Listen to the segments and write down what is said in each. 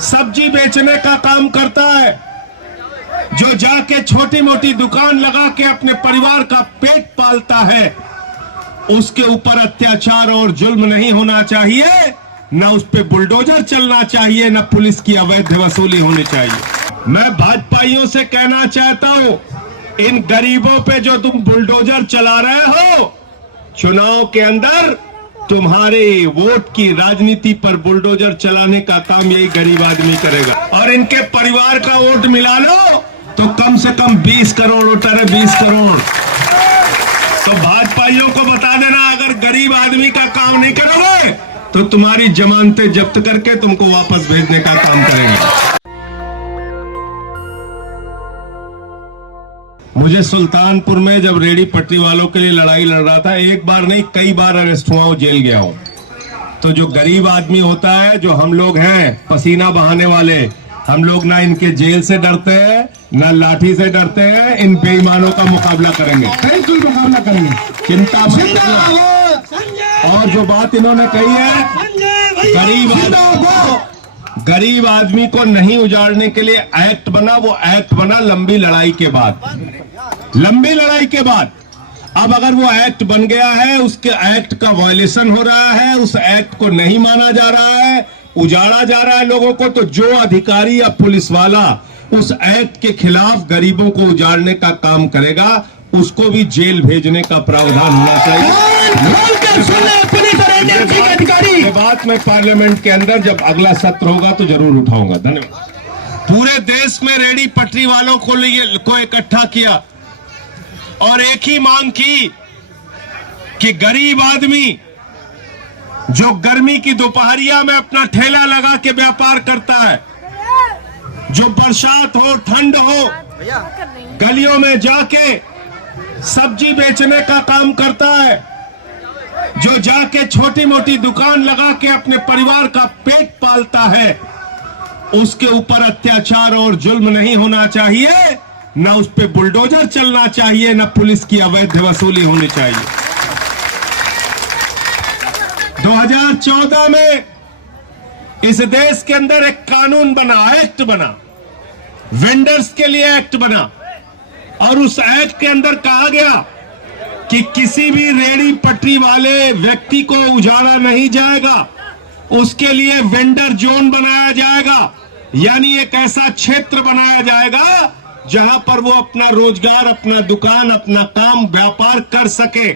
सब्जी बेचने का काम करता है, जो जाके छोटी मोटी दुकान लगा के अपने परिवार का पेट पालता है, उसके ऊपर अत्याचार और जुल्म नहीं होना चाहिए, ना उस पे बुलडोजर चलना चाहिए, ना पुलिस की अवैध वसूली होनी चाहिए। मैं भाजपाइयों से कहना चाहता हूं, इन गरीबों पे जो तुम बुलडोजर चला रहे हो, चुनाव के अंदर तुम्हारे वोट की राजनीति पर बुलडोजर चलाने का काम यही गरीब आदमी करेगा। और इनके परिवार का वोट मिला लो तो कम से कम 20 करोड़ वोटर है, 20 करोड़। तो भाजपाइयों को बता देना, अगर गरीब आदमी का काम नहीं करोगे तो तुम्हारी जमानतें जब्त करके तुमको वापस भेजने का काम करेंगे। मुझे सुल्तानपुर में जब रेडी पटरी वालों के लिए लड़ाई लड़ रहा था, एक बार नहीं कई बार अरेस्ट हुआ हूं, जेल गया हूं। तो जो गरीब आदमी होता है, जो हम लोग हैं पसीना बहाने वाले, हम लोग ना इनके जेल से डरते हैं, ना लाठी से डरते हैं, इन बेईमानों का मुकाबला करेंगे, बिल्कुल मुकाबला करेंगे, चिंता मत करिए। और जो बात इन्होंने कही है, गरीब आदमी को नहीं उजाड़ने के लिए एक्ट बना, वो एक्ट बना लंबी लड़ाई के बाद, लंबी लड़ाई के बाद। अब अगर वो एक्ट बन गया है, उसके एक्ट का वायलेशन हो रहा है, उस एक्ट को नहीं माना जा रहा है, उजाड़ा जा रहा है लोगों को, तो जो अधिकारी या पुलिस वाला उस एक्ट के खिलाफ गरीबों को उजाड़ने का काम करेगा, उसको भी जेल भेजने का प्रावधान होना चाहिए। ये बात मैं पार्लियामेंट के अंदर जब अगला सत्र होगा तो जरूर उठाऊंगा। धन्यवाद। पूरे देश में रेडी पटरी वालों को इकट्ठा किया और एक ही मांग की कि गरीब आदमी जो गर्मी की दोपहरिया में अपना ठेला लगा के व्यापार करता है, जो बरसात हो ठंड हो गलियों में जाके सब्जी बेचने का काम करता है, जो जाके छोटी मोटी दुकान लगा के अपने परिवार का पेट पालता है, उसके ऊपर अत्याचार और जुल्म नहीं होना चाहिए, ना उस पे बुलडोजर चलना चाहिए, ना पुलिस की अवैध वसूली होनी चाहिए। 2014 में इस देश के अंदर एक कानून बना, एक्ट बना, वेंडर्स के लिए एक्ट बना, और उस एक्ट के अंदर कहा गया कि किसी भी रेडी पटरी वाले व्यक्ति को उजाड़ा नहीं जाएगा, उसके लिए वेंडर जोन बनाया जाएगा, यानी एक ऐसा क्षेत्र बनाया जाएगा जहां पर वो अपना रोजगार, अपना दुकान, अपना काम, व्यापार कर सके।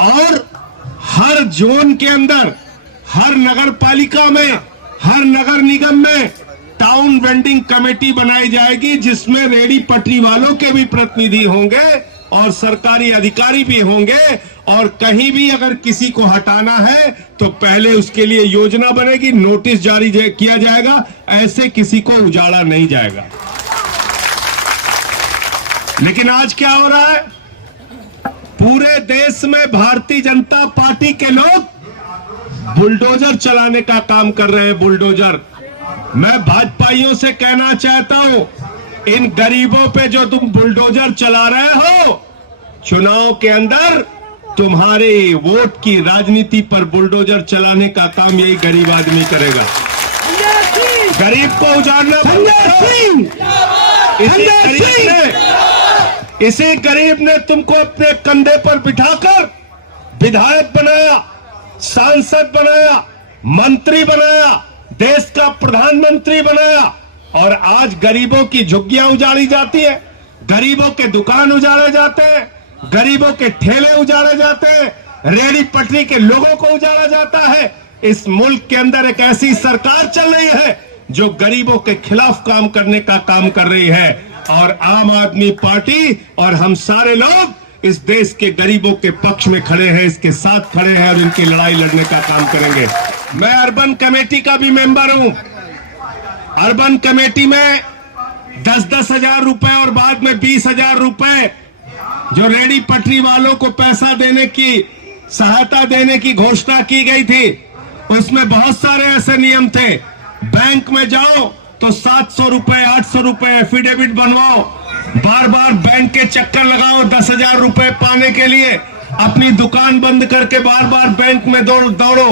और हर जोन के अंदर, हर नगर पालिका में, हर नगर निगम में टाउन वेंडिंग कमेटी बनाई जाएगी, जिसमें रेडी पटरी वालों के भी प्रतिनिधि होंगे और सरकारी अधिकारी भी होंगे। और कहीं भी अगर किसी को हटाना है तो पहले उसके लिए योजना बनेगी, नोटिस जारी किया जाएगा, ऐसे किसी को उजाड़ा नहीं जाएगा। लेकिन आज क्या हो रहा है, पूरे देश में भारतीय जनता पार्टी के लोग बुलडोजर चलाने का काम कर रहे हैं, बुलडोजर। मैं भाजपाइयों से कहना चाहता हूं, इन गरीबों पे जो तुम बुलडोजर चला रहे हो, चुनाव के अंदर तुम्हारे वोट की राजनीति पर बुलडोजर चलाने का काम यही गरीब आदमी करेगा। गरीब को उजाड़ना, इसी गरीब ने तुमको अपने कंधे पर बिठाकर विधायक बनाया, सांसद बनाया, मंत्री बनाया, देश का प्रधानमंत्री बनाया, और आज गरीबों की झुग्गियां उजाड़ी जाती है, गरीबों के दुकान उजाड़े जाते हैं, गरीबों के ठेले उजाड़े जाते हैं, रेडी पटरी के लोगों को उजाड़ा जाता है। इस मुल्क के अंदर एक ऐसी सरकार चल रही है जो गरीबों के खिलाफ काम करने का काम कर रही है, और आम आदमी पार्टी और हम सारे लोग इस देश के गरीबों के पक्ष में खड़े हैं, इसके साथ खड़े हैं और इनकी लड़ाई लड़ने का काम करेंगे। मैं अर्बन कमेटी का भी मेंबर हूं। अर्बन कमेटी में 10-10 हजार रुपए और बाद में 20,000 रुपए जो रेडी पटरी वालों को पैसा देने की, सहायता देने की घोषणा की गई थी, उसमें बहुत सारे ऐसे नियम थे। बैंक में जाओ तो 700 रुपए, 800 रुपए एफिडेविट बनवाओ, बार बार बैंक के चक्कर लगाओ 10,000 रुपए पाने के लिए, अपनी दुकान बंद करके बार बार बैंक में दौड़ो।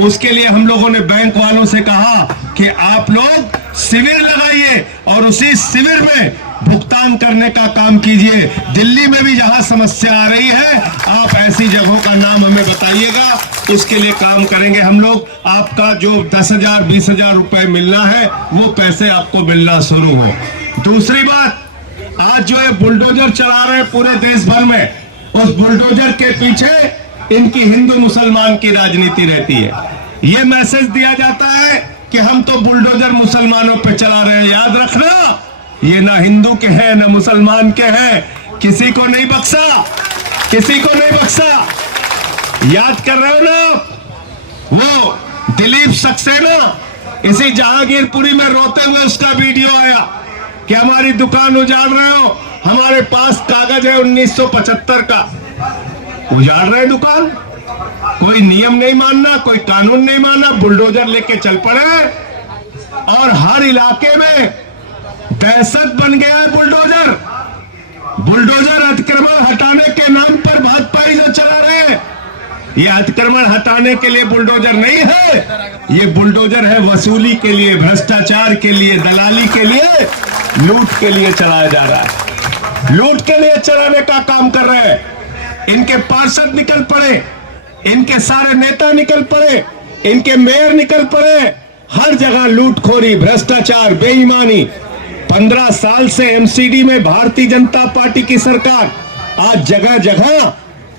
उसके लिए हम लोगों ने बैंक वालों से कहा कि आप लोग शिविर लगाइए और उसी शिविर में भुगतान करने का काम कीजिए। दिल्ली में भी जहां समस्या आ रही है, आप ऐसी जगहों का नाम हमें बताइएगा, इसके लिए काम करेंगे हम लोग। आपका जो 10,000 20,000 रुपए मिलना है, वो पैसे आपको मिलना शुरू हो। दूसरी बात, आज जो ये बुलडोजर चला रहे हैं पूरे देश भर में, उस बुलडोजर के पीछे इनकी हिंदू मुसलमान की राजनीति रहती है। ये मैसेज दिया जाता है कि हम तो बुलडोजर मुसलमानों पे चला रहे हैं। याद रखना, ये ना हिंदू के हैं ना मुसलमान के हैं, किसी को नहीं बख्शा, किसी को नहीं बख्शा। याद कर रहे हो ना, वो दिलीप सक्सेना इसी जहांगीरपुरी में रोते हुए उसका वीडियो आया कि हमारी दुकान उजाड़ रहे हो, हमारे पास कागज है 1975 का। उजाड़ रहे दुकान, कोई नियम नहीं मानना, कोई कानून नहीं मानना, बुलडोजर लेके चल पड़े और हर इलाके में दहशत बन गया है बुलडोजर। बुलडोजर अतिक्रमण हटाने के नाम पर भाजपा जो चला रहे हैं, ये अतिक्रमण हटाने के लिए बुलडोजर नहीं है, ये बुलडोजर है वसूली के लिए, भ्रष्टाचार के लिए, दलाली के लिए, लूट के लिए चलाया जा रहा है। लूट के लिए चलाने का काम कर रहे हैं। इनके पार्षद निकल पड़े, इनके सारे नेता निकल पड़े, इनके मेयर निकल पड़े, हर जगह लूटखोरी, भ्रष्टाचार, बेईमानी। 15 साल से एमसीडी में भारतीय जनता पार्टी की सरकार, आज जगह जगह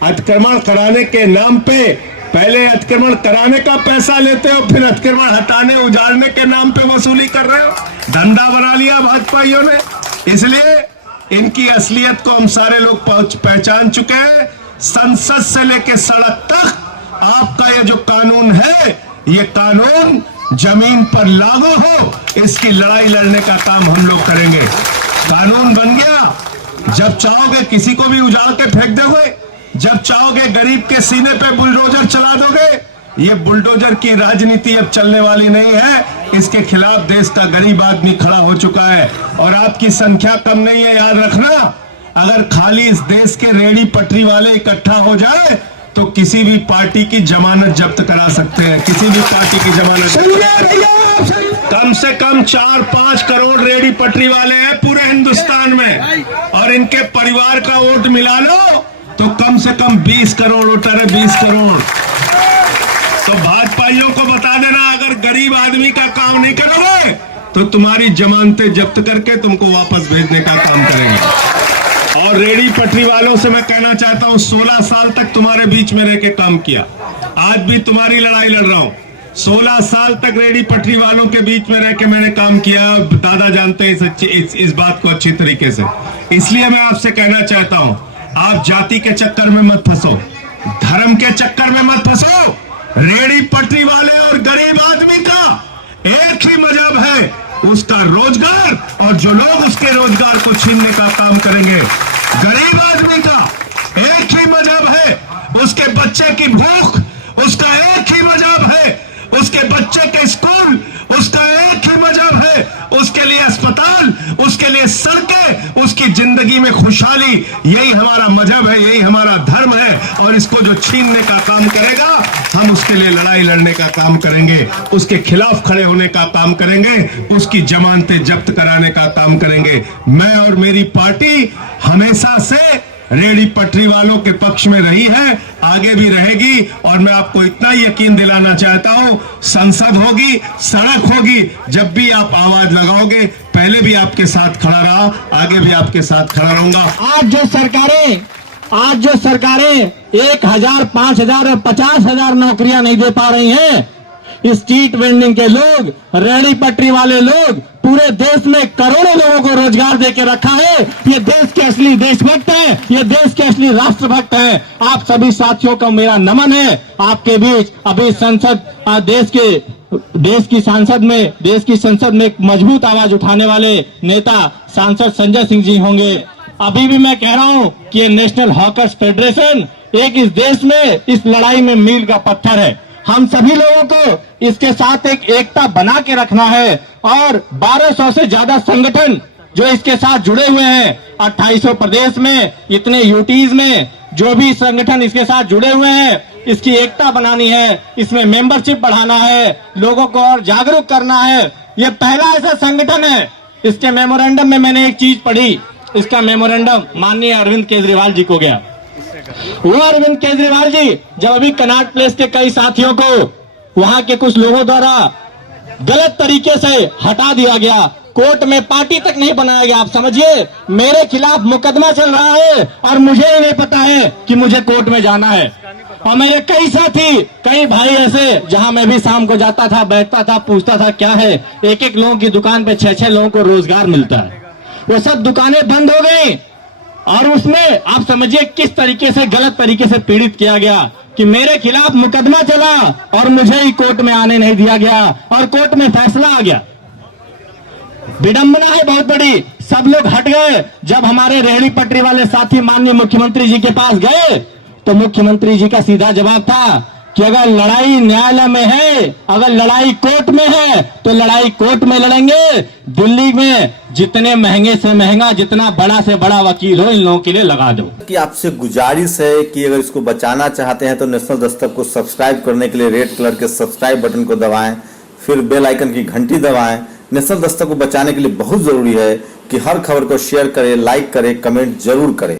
अतिक्रमण कराने के नाम पे, पहले अतिक्रमण कराने का पैसा लेते हो, फिर अतिक्रमण हटाने उजाड़ने के नाम पे वसूली कर रहे हो। धंधा बना लिया भाजपाइयों ने। इसलिए इनकी असलियत को हम सारे लोग पहचान चुके हैं। संसद से लेकर सड़क तक आपका ये जो कानून है, ये कानून जमीन पर लागू हो, इसकी लड़ाई लड़ने का काम हम लोग करेंगे। कानून बन गया, जब चाहोगे किसी को भी उजाड़ के फेंक दोगे, जब चाहोगे गरीब के सीने पे बुलडोजर चला दोगे। ये बुलडोजर की राजनीति अब चलने वाली नहीं है। इसके खिलाफ देश का गरीब आदमी खड़ा हो चुका है और आपकी संख्या कम नहीं है। याद रखना, अगर खाली इस देश के रेहड़ी पटरी वाले इकट्ठा हो जाए तो किसी भी पार्टी की जमानत जब्त करा सकते हैं, किसी भी पार्टी की जमानत। कम से कम 4-5 करोड़ रेहड़ी पटरी वाले हैं पूरे हिंदुस्तान में, और इनके परिवार का वोट मिला लो तो कम से कम 20 करोड़ वोटर है, 20 करोड़। तो भाजपाइयों को बता देना, अगर गरीब आदमी का काम नहीं करोगे तो तुम्हारी जमानतें जब्त करके तुमको वापस भेजने का काम करेंगे। और रेहड़ी पटरी वालों से मैं कहना चाहता हूं, 16 साल तक तुम्हारे बीच में रह के काम किया, आज भी तुम्हारी लड़ाई लड़ रहा हूं। 16 साल तक रेहड़ी पटरी वालों के बीच में रह के मैंने काम किया। दादा जानते हैं इस बात को अच्छी तरीके से। इसलिए मैं आपसे कहना चाहता हूं, आप जाति के चक्कर में मत फंसो, धर्म के चक्कर में मत फंसो। रेहड़ी पटरी वाले और गरीब आदमी का एक ही मजहब है, उसका रोजगार, और जो लोग उसके रोजगार को छीनने का काम करेंगे। गरीब आदमी का एक ही मजहब है, उसके बच्चे की भूख, उसका एक ही मजहब है, उसके बच्चे के स्कूल, उसका एक ही मजहब है, उसके लिए अस्पताल, उसके लिए सड़कें, उसकी जिंदगी में खुशहाली, यही हमारा मजहब है, यही हमारा धर्म है। और इसको जो छीनने का काम करेगा, हम उसके लिए लड़ाई लड़ने का काम करेंगे, उसके खिलाफ खड़े होने का काम करेंगे, उसकी जमानतें जब्त कराने का काम करेंगे। मैं और मेरी पार्टी हमेशा से रेहड़ी पटरी वालों के पक्ष में रही है, आगे भी रहेगी। और मैं आपको इतना यकीन दिलाना चाहता हूं, संसद होगी, सड़क होगी, जब भी आप आवाज लगाओगे, पहले भी आपके साथ खड़ा रहा, आगे भी आपके साथ खड़ा रहूंगा। आज जो सरकारें 1,000, 5,000 और 50,000 नौकरियां नहीं दे पा रही हैं, स्ट्रीट वेंडिंग के लोग, रेहड़ी पटरी वाले लोग, पूरे देश में करोड़ों लोगों को रोजगार देके रखा है। ये देश के असली देशभक्त हैं, ये देश के असली राष्ट्रभक्त हैं। आप सभी साथियों को मेरा नमन है। आपके बीच अभी संसद, देश की संसद में एक मजबूत आवाज उठाने वाले नेता सांसद संजय सिंह जी होंगे। अभी भी मैं कह रहा हूं कि ये नेशनल हॉकर्स फेडरेशन एक इस देश में, इस लड़ाई में मील का पत्थर है। हम सभी लोगों को इसके साथ एक एकता बना के रखना है और 1200 से ज्यादा संगठन जो इसके साथ जुड़े हुए हैं, 2800 प्रदेश में, इतने यूटीज में जो भी संगठन इसके साथ जुड़े हुए हैं, इसकी एकता बनानी है, इसमें मेंबरशिप बढ़ाना है, लोगों को और जागरूक करना है। ये पहला ऐसा संगठन है। इसके मेमोरेंडम में मैंने एक चीज पढ़ी, इसका मेमोरेंडम माननीय अरविंद केजरीवाल जी को गया। वो अरविंद केजरीवाल जी जब अभी कनॉट प्लेस के कई साथियों को वहां के कुछ लोगों द्वारा गलत तरीके से हटा दिया गया, कोर्ट में पार्टी तक नहीं बनाया गया। आप समझिए मेरे खिलाफ मुकदमा चल रहा है और मुझे ही नहीं पता है कि मुझे कोर्ट में जाना है। और मेरे कई साथी, कई भाई ऐसे, जहां मैं भी शाम को जाता था, बैठता था, पूछता था क्या है, एक एक लोगों की दुकान पे 6-6 लोगों को रोजगार मिलता है, वो सब दुकानें बंद हो गई। और उसमें आप समझिए किस तरीके से, गलत तरीके से पीड़ित किया गया कि मेरे खिलाफ मुकदमा चला और मुझे ही कोर्ट में आने नहीं दिया गया और कोर्ट में फैसला आ गया। विडंबना है बहुत बड़ी। सब लोग हट गए। जब हमारे रेहड़ी पटरी वाले साथी माननीय मुख्यमंत्री जी के पास गए तो मुख्यमंत्री जी का सीधा जवाब था कि अगर लड़ाई न्यायालय में है, अगर लड़ाई कोर्ट में है तो लड़ाई कोर्ट में लड़ेंगे। दिल्ली में जितने महंगे से महंगा, जितना बड़ा से बड़ा वकील हो, इन लोगों के लिए लगा दो। कि आपसे गुजारिश है कि अगर इसको बचाना चाहते हैं तो नेशनल दस्तक को सब्सक्राइब करने के लिए रेड कलर के सब्सक्राइब बटन को दबाएं, फिर बेल आइकन की घंटी दबाएं। नेशनल दस्तक को बचाने के लिए बहुत जरूरी है कि हर खबर को शेयर करें, लाइक करें, कमेंट जरूर करें।